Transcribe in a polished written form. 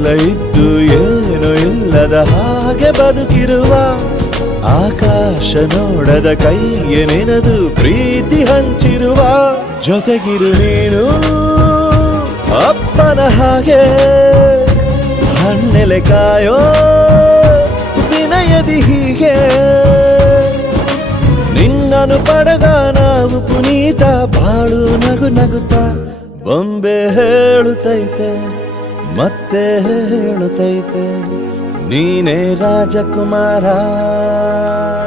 ಎಲ್ಲ ಇದ್ದು ಏನು ಇಲ್ಲದ ಹಾಗೆ ಬದುಕಿರುವ ಆಕಾಶ ನೋಡದ ಕೈಯೇ ನೆನೆದು ಪ್ರೀತಿ ಹಂಚಿರುವ ಜೊತೆಗಿರು ನೀನು ಅಪ್ಪನ ಹಾಗೆ ಹಣ್ಣೆಲೆ ಕಾಯೋ ವಿನಯದಿ ಹೀಗೆ ನಿನ್ನನು ಪಡೆದ ನಾವು ಪುನೀತ ಬಾಳು ನಗು ನಗುತ್ತಾ ಬೊಂಬೆ ಹೇಳುತ್ತೈತೆ ಮತ್ತೆ ಹೇಳುತ್ತೈತೆ ನೀನೇ ರಾಜಕುಮಾರ.